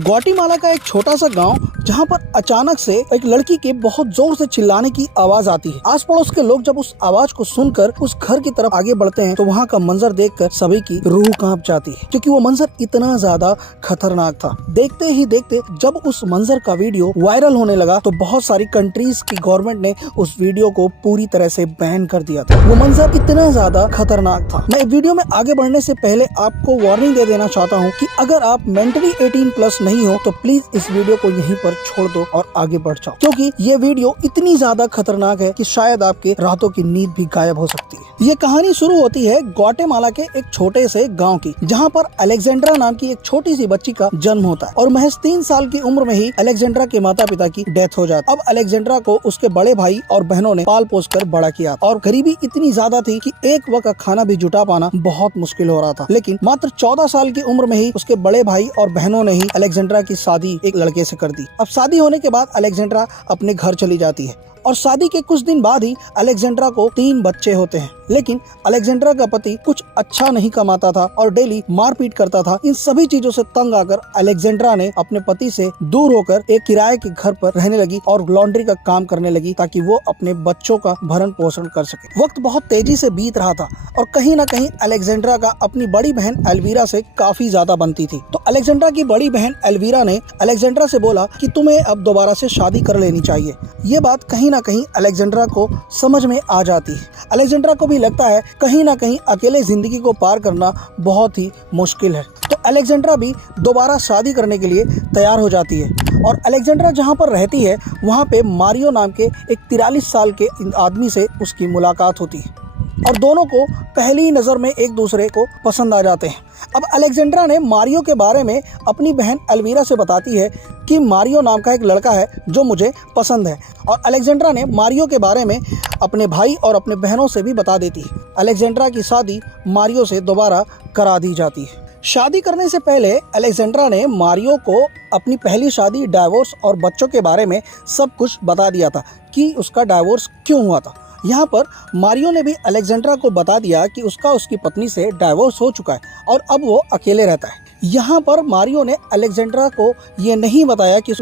Guatemala का एक छोटा सा गांव जहां पर अचानक से एक लड़की के बहुत जोर से चिल्लाने की आवाज आती है। आस पड़ोस के लोग जब उस आवाज को सुनकर उस घर की तरफ आगे बढ़ते हैं तो वहां का मंजर देखकर सभी की रूह कांप जाती है, क्योंकि वो मंजर इतना ज्यादा खतरनाक था। देखते ही देखते जब उस मंजर का वीडियो वायरल होने लगा तो बहुत सारी कंट्रीज की गवर्नमेंट ने उस वीडियो को पूरी तरह से बैन कर दिया था। वो मंजर इतना ज्यादा खतरनाक था। मैं वीडियो में आगे बढ़ने से पहले आपको वार्निंग दे देना चाहता हूँ कि अगर आप मेंटली 18+ नहीं हो तो प्लीज इस वीडियो को यहीं पर छोड़ दो और आगे बढ़ जाओ, क्योंकि ये वीडियो इतनी ज्यादा खतरनाक है कि शायद आपके रातों की नींद भी गायब हो सकती है। ये कहानी शुरू होती है ग्वाटेमाला के एक छोटे से गांव की, जहां पर अलेक्जेंड्रा नाम की एक छोटी सी बच्ची का जन्म होता है और महज 3 साल की उम्र में ही अलेक्जेंड्रा के माता पिता की डेथ हो जाती है। अब अलेक्जेंड्रा को उसके बड़े भाई और बहनों ने पाल पोस कर बड़ा किया और गरीबी इतनी ज्यादा थी कि एक वक्त का खाना भी जुटा पाना बहुत मुश्किल हो रहा था। लेकिन मात्र 14 साल की उम्र में ही उसके बड़े भाई और बहनों ने ही अलेक्जेंड्रा की शादी एक लड़के से कर दी। अब शादी होने के बाद अलेक्जेंड्रा अपने घर चली जाती है और शादी के कुछ दिन बाद ही अलेक्जेंड्रा को 3 बच्चे होते हैं। लेकिन अलेक्जेंड्रा का पति कुछ अच्छा नहीं कमाता था और डेली मारपीट करता था। इन सभी चीजों से तंग आकर अलेक्जेंड्रा ने अपने पति से दूर होकर एक किराए के घर पर रहने लगी और लॉन्ड्री का काम करने लगी ताकि वो अपने बच्चों का भरण पोषण कर सके। वक्त बहुत तेजी से बीत रहा था और कहीं न कहीं अलेक्जेंड्रा का अपनी बड़ी बहन एल्वीरा से काफी ज्यादा बनती थी। तो अलेक्जेंड्रा की बड़ी बहन एल्वीरा ने अलेक्जेंड्रा से बोला कि तुम्हें अब दोबारा से शादी कर लेनी चाहिए। ये बात कहीं ना कहीं अलेक्जेंड्रा को समझ में आ जाती है। अलेक्जेंड्रा को भी लगता है कहीं ना कहीं अकेले जिंदगी को पार करना बहुत ही मुश्किल है। तो अलेक्जेंड्रा भी दोबारा शादी करने के लिए तैयार हो जाती है और अलेक्जेंड्रा जहां पर रहती है वहां पे मारियो नाम के एक 43 साल के आदमी से उसकी मुलाकात होती है और दोनों को पहली नज़र में एक दूसरे को पसंद आ जाते हैं। अब अलेक्जेंड्रा ने मारियो के बारे में अपनी बहन एल्वीरा से बताती है कि मारियो नाम का एक लड़का है जो मुझे पसंद है, और अलेक्जेंड्रा ने मारियो के बारे में अपने भाई और अपने बहनों से भी बता देती है। अलेक्जेंड्रा की शादी मारियो से दोबारा करा दी जाती है। शादी करने से पहले अलेक्जेंड्रा ने मारियो को अपनी पहली शादी, डाइवोर्स और बच्चों के बारे में सब कुछ बता दिया था कि उसका डाइवोर्स क्यों हुआ था। यहाँ पर मारियो ने भी अलेक्जेंड्रा को बता दिया कि उसकी पत्नी से डाइवोर्स हो चुका है और अब वो अकेले रहता है। यहाँ पर मारियो ने अलेक्जेंड्रा को ये नहीं बताया कि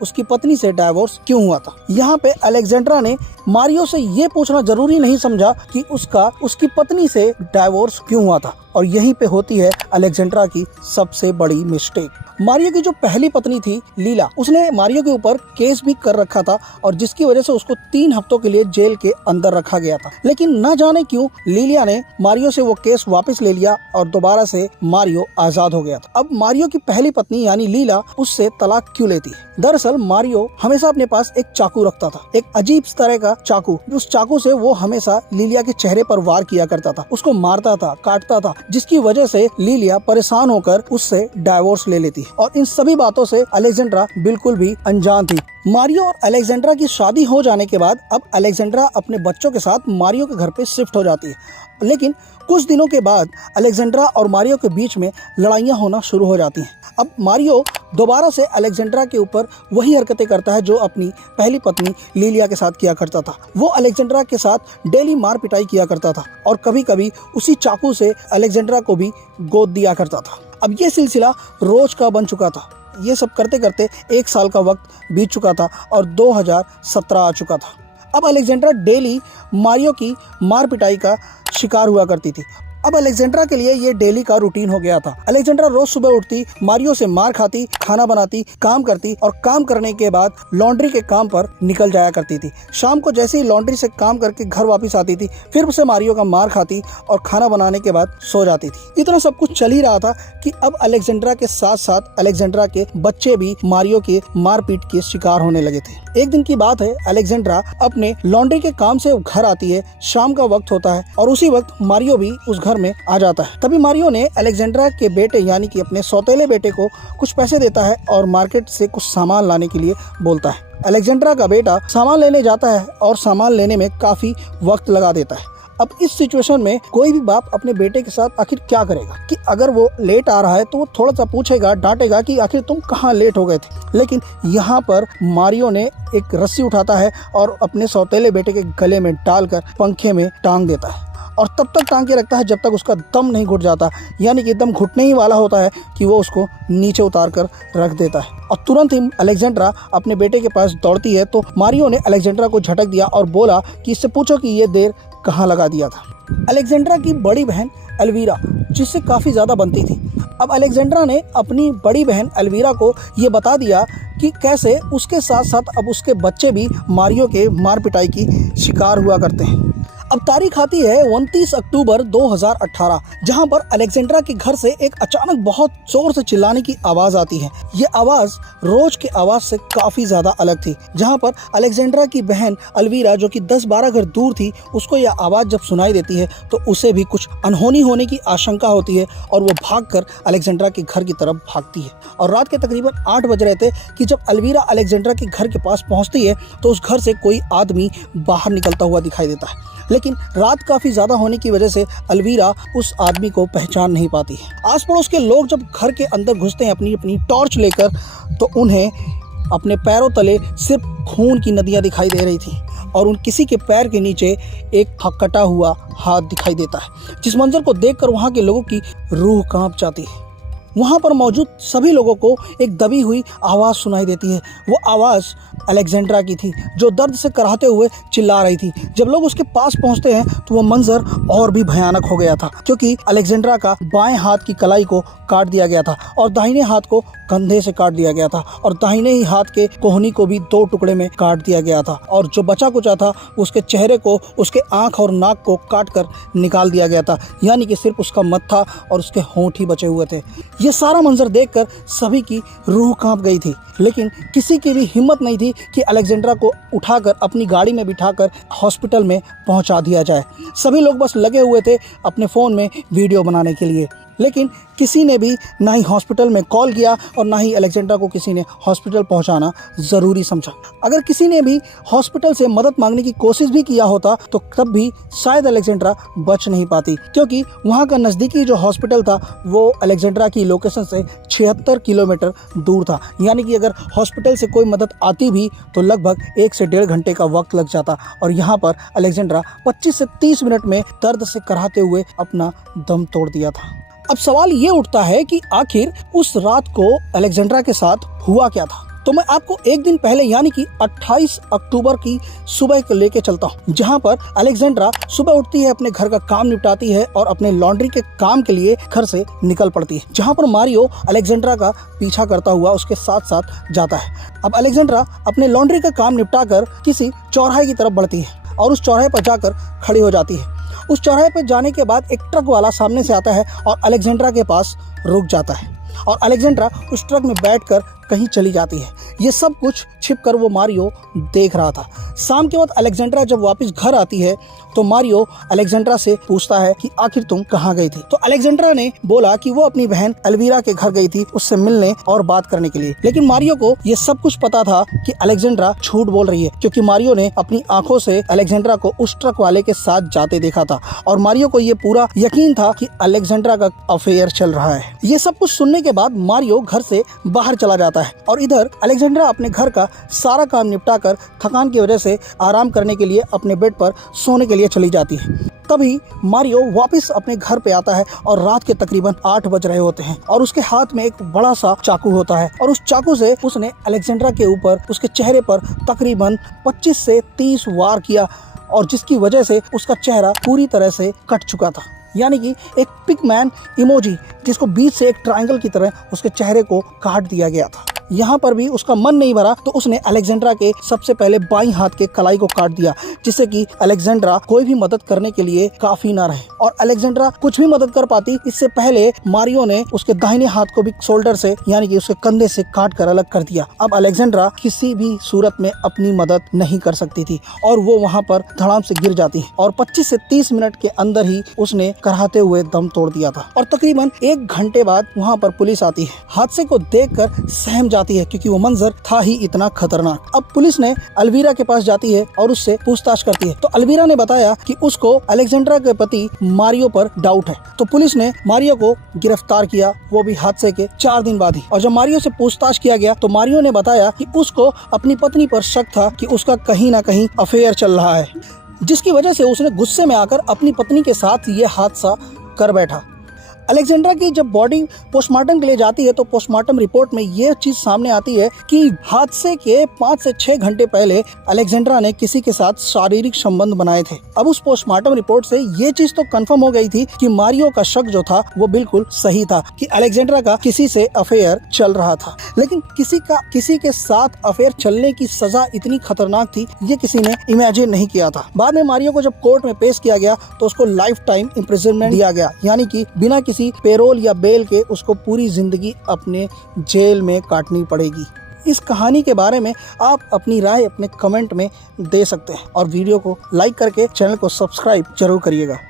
उसकी पत्नी से डाइवोर्स क्यों हुआ था। यहाँ पे अलेक्जेंड्रा ने मारियो से ये पूछना जरूरी नहीं समझा कि उसकी पत्नी से डाइवोर्स क्यों हुआ था, और यहीं पे होती है अलेक्जेंड्रा की सबसे बड़ी मिस्टेक। मारियो की जो पहली पत्नी थी लीला, उसने मारियो के ऊपर केस भी कर रखा था और जिसकी वजह से उसको 3 हफ्तों के लिए जेल के अंदर रखा गया था। लेकिन न जाने क्यों लीला ने मारियो से वो केस वापस ले लिया और दोबारा से मारियो आजाद हो गया था। अब मारियो की पहली पत्नी यानी लीला उससे तलाक क्यों लेती है? दरअसल मारियो हमेशा अपने पास एक चाकू रखता था, एक अजीब तरह का चाकू। उस चाकू से वो हमेशा लीला के चेहरे पर वार किया करता था, उसको मारता था, काटता था, जिसकी वजह से लीला परेशान होकर उससे डाइवोर्स ले लेती। और इन सभी बातों से अलेक्जेंड्रा बिल्कुल भी अनजान थी। मारियो और अलेक्जेंड्रा की शादी हो जाने के बाद अब अलेक्जेंड्रा अपने बच्चों के साथ मारियो के घर पे शिफ्ट हो जाती है। लेकिन कुछ दिनों के बाद अलेक्जेंड्रा और मारियो के बीच में लड़ाइयाँ होना शुरू हो जाती हैं। अब मारियो दोबारा से अलेक्जेंड्रा के ऊपर वही हरकतें करता है जो अपनी पहली पत्नी लीला के साथ किया करता था। वो अलेक्जेंड्रा के साथ डेली मार पिटाई किया करता था और कभी कभी उसी चाकू से अलेक्जेंड्रा को भी गोद दिया करता था। अब ये सिलसिला रोज का बन चुका था। ये सब करते करते 1 साल का वक्त बीत चुका था और 2017 आ चुका था। अब अलेक्जेंड्रा डेली मारियो की मार पिटाई का शिकार हुआ करती थी। अब अलेक्जेंड्रा के लिए ये डेली का रूटीन हो गया था। अलेक्जेंड्रा रोज सुबह उठती, मारियो से मार खाती, खाना बनाती, काम करती और काम करने के बाद लॉन्ड्री के काम पर निकल जाया करती थी। शाम को जैसे ही लॉन्ड्री से काम करके घर वापस आती थी, फिर से मारियो का मार खाती और खाना बनाने के बाद सो जाती थी। इतना सब कुछ चल ही रहा था कि अब अलेक्जेंड्रा के साथ साथ अलेक्जेंड्रा के बच्चे भी मारियो के मारपीट के शिकार होने लगे थे। एक दिन की बात है, अलेक्जेंड्रा अपने लॉन्ड्री के काम से घर आती है, शाम का वक्त होता है और उसी वक्त मारियो भी उस घर में आ जाता है। तभी मारियो ने अलेक्जेंड्रा के बेटे यानी कि अपने सौतेले बेटे को कुछ पैसे देता है और मार्केट से कुछ सामान लाने के लिए बोलता है। अलेक्जेंड्रा का बेटा सामान लेने जाता है और सामान लेने में काफी वक्त लगा देता है। अब इस सिचुएशन में कोई भी बाप अपने बेटे के साथ आखिर क्या करेगा कि अगर वो लेट आ रहा है तो वो थोड़ा सा पूछेगा, डांटेगा कि आखिर तुम कहाँ लेट हो गए थे। लेकिन यहाँ पर मारियो ने एक रस्सी उठाता है और अपने सौतेले बेटे के गले में डालकर पंखे में टांग देता है और तब तक टांग के रखता है जब तक उसका दम नहीं घुट जाता, यानी कि दम घुटने ही वाला होता है कि वो उसको नीचे उतार कर रख देता है। और तुरंत ही अलेक्जेंड्रा अपने बेटे के पास दौड़ती है तो मारियो ने अलेक्जेंड्रा को झटक दिया और बोला कि इससे पूछो कि ये देर कहाँ लगा दिया था। अलेक्जेंड्रा की बड़ी बहन एल्वीरा जिससे काफ़ी ज़्यादा बनती थी। अब अलेक्जेंड्रा ने अपनी बड़ी बहन एल्वीरा को ये बता दिया कि कैसे उसके साथ साथ अब उसके बच्चे भी मारियो के मार पिटाई की शिकार हुआ करते हैं। अब तारीख आती है 29 अक्टूबर 2018, जहां पर अलेक्जेंड्रा के घर से एक अचानक बहुत जोर से चिल्लाने की आवाज़ आती है। ये आवाज़ रोज के आवाज़ से काफ़ी ज़्यादा अलग थी। जहां पर अलेक्जेंड्रा की बहन एल्वीरा जो कि 10-12 घर दूर थी, उसको यह आवाज़ जब सुनाई देती है तो उसे भी कुछ अनहोनी होने की आशंका होती है और वो भागकर अलेक्जेंड्रा के घर की तरफ भागती है। और रात के तकरीबन 8 बज रहे थे कि जब एल्वीरा अलेक्जेंड्रा के घर के पास पहुँचती है तो उस घर से कोई आदमी बाहर निकलता हुआ दिखाई देता है। लेकिन रात काफ़ी ज़्यादा होने की वजह से एल्वीरा उस आदमी को पहचान नहीं पाती है। आस पड़ोस के लोग जब घर के अंदर घुसते हैं अपनी अपनी टॉर्च लेकर, तो उन्हें अपने पैरों तले सिर्फ खून की नदियाँ दिखाई दे रही थी और उन किसी के पैर के नीचे एक कटा हुआ हाथ दिखाई देता है, जिस मंजर को देखकर वहाँ के लोगों की रूह कांप जाती है। वहाँ पर मौजूद सभी लोगों को एक दबी हुई आवाज़ सुनाई देती है। वो आवाज़ अलेक्जेंड्रा की थी जो दर्द से कराहते हुए चिल्ला रही थी। जब लोग उसके पास पहुँचते हैं तो वो मंजर और भी भयानक हो गया था, क्योंकि अलेक्जेंड्रा का बाएं हाथ की कलाई को काट दिया गया था और दाहिने हाथ को कंधे से काट दिया गया था और दाहिने ही हाथ के कोहनी को भी 2 टुकड़े में काट दिया गया था और जो बचा कुचा था उसके चेहरे को, उसके आँख और नाक को काट कर निकाल दिया गया था, यानी कि सिर्फ उसका मत्था और उसके होंठ ही बचे हुए थे। ये सारा मंजर देखकर सभी की रूह कांप गई थी, लेकिन किसी की भी हिम्मत नहीं थी कि अलेक्जेंड्रा को उठाकर अपनी गाड़ी में बिठाकर हॉस्पिटल में पहुंचा दिया जाए। सभी लोग बस लगे हुए थे अपने फ़ोन में वीडियो बनाने के लिए, लेकिन किसी ने भी ना ही हॉस्पिटल में कॉल किया और ना ही अलेक्जेंड्रा को किसी ने हॉस्पिटल पहुंचाना ज़रूरी समझा। अगर किसी ने भी हॉस्पिटल से मदद मांगने की कोशिश भी किया होता तो तब भी शायद अलेक्जेंड्रा बच नहीं पाती, क्योंकि वहां का नज़दीकी जो हॉस्पिटल था वो अलेक्जेंड्रा की लोकेशन से 76 किलोमीटर दूर था, यानी कि अगर हॉस्पिटल से कोई मदद आती भी तो लगभग 1 से 1.5 घंटे का वक्त लग जाता और यहाँ पर अलेक्जेंड्रा 25 से 30 मिनट में दर्द से कराहते हुए अपना दम तोड़ दिया था। अब सवाल ये उठता है कि आखिर उस रात को अलेक्जेंड्रा के साथ हुआ क्या था। तो मैं आपको एक दिन पहले यानी कि 28 अक्टूबर की सुबह को लेके चलता हूँ, जहाँ पर अलेक्जेंड्रा सुबह उठती है, अपने घर का काम निपटाती है और अपने लॉन्ड्री के काम के लिए घर से निकल पड़ती है, जहाँ पर मारियो अलेक्जेंड्रा का पीछा करता हुआ उसके साथ साथ जाता है। अब अलेक्जेंड्रा अपने लॉन्ड्री का काम निपटा कर किसी चौराहे की तरफ बढ़ती है और उस चौराहे पर जाकर खड़ी हो जाती है। उस चौराहे पर जाने के बाद एक ट्रक वाला सामने से आता है और अलेक्जेंड्रा के पास रुक जाता है और अलेक्जेंड्रा उस ट्रक में बैठकर कहीं चली जाती है। ये सब कुछ छिपकर वो मारियो देख रहा था। शाम के वक्त अलेक्जेंड्रा जब वापस घर आती है तो मारियो अलेक्जेंड्रा से पूछता है कि आखिर तुम कहाँ गई थी। तो अलेक्जेंड्रा ने बोला कि वो अपनी बहन एल्वीरा के घर गई थी उससे मिलने और बात करने के लिए, लेकिन मारियो को ये सब कुछ पता था कि अलेक्जेंड्रा झूठ बोल रही है, क्योंकि मारियो ने अपनी आंखों से अलेक्जेंड्रा को उस ट्रक वाले के साथ जाते देखा था और मारियो को ये पूरा यकीन था कि अलेक्जेंड्रा का अफेयर चल रहा है। ये सब कुछ सुनने के बाद मारियो घर से बाहर चला जाता है और इधर अलेक्जेंड्रा अपने घर का सारा काम निपटाकर थकान की वजह से आराम करने के लिए अपने बेड पर सोने के लिए चली जाती है। तभी मारियो वापस अपने घर पे आता है और रात के तकरीबन 8 बज रहे होते हैं और उसके हाथ में एक बड़ा सा चाकू होता है और उस चाकू से उसने अलेक्जेंड्रा के ऊपर, उसके चेहरे पर तकरीबन 25 से 30 वार किया और जिसकी वजह से उसका चेहरा पूरी तरह से कट चुका था, यानी कि एक पिगमैन इमोजी जिसको बीच से एक ट्रायंगल की तरह उसके चेहरे को काट दिया गया था। यहाँ पर भी उसका मन नहीं भरा तो उसने अलेक्जेंड्रा के सबसे पहले बाईं हाथ के कलाई को काट दिया, जिससे कि अलेक्जेंड्रा कोई भी मदद करने के लिए काफी ना रहे और अलेक्जेंड्रा कुछ भी मदद कर पाती इससे पहले मारियो ने उसके दाहिने हाथ को भी शोल्डर से यानी कि उसके कंधे से काट कर अलग कर दिया। अब अलेक्जेंड्रा किसी भी सूरत में अपनी मदद नहीं कर सकती थी और वो वहाँ पर धड़ाम से गिर जाती और 25 से 30 मिनट के अंदर ही उसने कराहते हुए दम तोड़ दिया था और तकरीबन 1 घंटे बाद वहाँ पर पुलिस आती है। हादसे को देखकर सहम जाती है क्योंकि वो मंजर था ही इतना खतरनाक। अब पुलिस ने एल्वीरा के पास जाती है और उससे पूछताछ करती है तो एल्वीरा ने बताया कि उसको अलेक्जेंड्रा के पति मारियो पर डाउट है। तो पुलिस ने मारियो को गिरफ्तार किया, वो भी हादसे के 4 दिन बाद ही। और जब मारियो से पूछताछ किया गया तो मारियो ने बताया कि उसको अपनी पत्नी पर शक था कि उसका कहीं ना कहीं अफेयर चल रहा है। जिसकी वजह से उसने गुस्से में आकर अपनी पत्नी के साथ ये हादसा कर बैठा। अलेक्जेंड्रा की जब बॉडी पोस्टमार्टम के लिए जाती है तो पोस्टमार्टम रिपोर्ट में ये चीज सामने आती है कि हादसे के 5 से 6 घंटे पहले अलेक्जेंड्रा ने किसी के साथ शारीरिक संबंध बनाए थे। अब उस पोस्टमार्टम रिपोर्ट से ये चीज तो कंफर्म हो गई थी कि मारियो का शक जो था वो बिल्कुल सही था कि अलेक्जेंड्रा का किसी से अफेयर चल रहा था। लेकिन किसी के साथ अफेयर चलने की सजा इतनी खतरनाक थी ये किसी ने इमेजिन नहीं किया था। बाद में मारियो को जब कोर्ट में पेश किया गया तो उसको लाइफ टाइम इम्प्रिजनमेंट दिया गया, यानी कि बिना किसी पेरोल या बेल के उसको पूरी जिंदगी अपने जेल में काटनी पड़ेगी। इस कहानी के बारे में आप अपनी राय अपने कमेंट में दे सकते हैं और वीडियो को लाइक करके चैनल को सब्सक्राइब जरूर करिएगा।